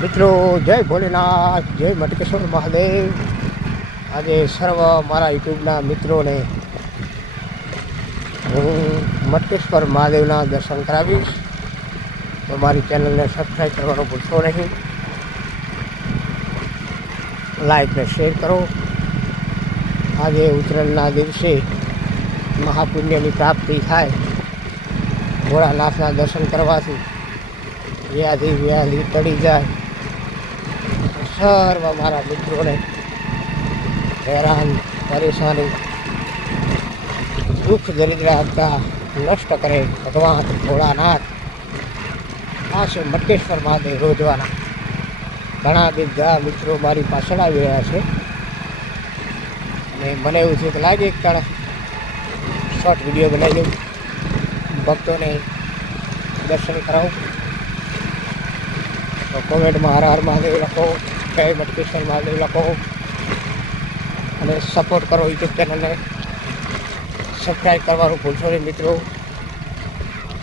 મિત્રો જય ભોલેનાથ, જય મટકેશ્વર મહાદેવ। આજે સર્વ મારા યુટ્યુબના મિત્રોને હું મટકેશ્વર મહાદેવના દર્શન કરાવીશ, તો મારી ચેનલને સબસ્ક્રાઈબ કરવાનું ભૂલશો નહીં, લાઈક ને શેર કરો। આજે ઉત્તરાયણના દિવસે મહાપુણ્યની પ્રાપ્તિ થાય, ભોળાનાથના દર્શન કરવાથી વ્યાધિ વ્યાધિ ટળી જાય। સર્વ મારા મિત્રોને હેરાન પરેશાની દુઃખ દરિદ્ર આપતા નષ્ટ કરે ભગવાન ભોળાનાથ। આ છે મટકેશ્વર મહાદેવ રોજવાના। ઘણા બધા મિત્રો મારી પાછળ આવી રહ્યા છે અને મને એવું થયું કે લાગે એક શોર્ટ વિડીયો બનાવી દઉં, ભક્તોને દર્શન કરાવું। તો કોમેન્ટમાં હર હર મહાદેવ લખો, જય મટકેશ્વર મહાદેવ લખો અને સપોર્ટ કરો। યુટ્યુબ ચેનલને સબસ્ક્રાઈબ કરવાનું ભૂલશો નહીં મિત્રો,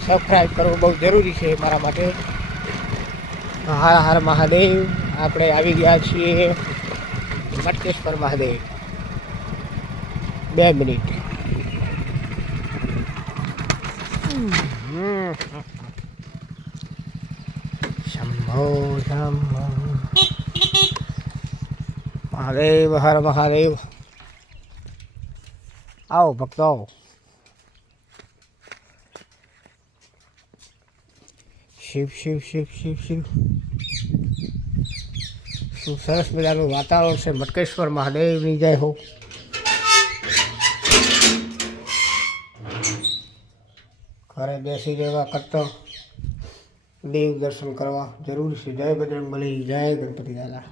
સબસ્ક્રાઈબ કરવું બહુ જરૂરી છે મારા માટે। હર હર મહાદેવ। આપણે આવી ગયા છીએ મટકેશ્વર મહાદેવ। 2 મિનિટ। શંભો શંભો મહાદેવ, હર મહાદેવ। આવો ભક્તો આવો। શિવ શિવ શિવ શિવ શિવ। શું સરસ મજાનું વાતાવરણ છે। મટકેશ્વર મહાદેવની જય હો। ઘરે બેસી રહેવા કરતા દેવ દર્શન કરવા જરૂર છે। જય બજરંગબલી, જય ગણપતિ દાદા।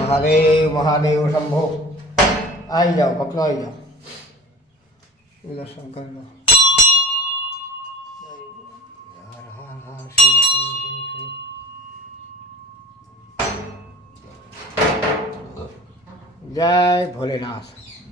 મહાદેવ મહાદેવ શંભો। આવી જાઓ ભક્તો, આવી જાઓ, દર્શન કરી લો। હર હર હર શિવ શિવ શિવ શિવ। જય ભોલેનાથ।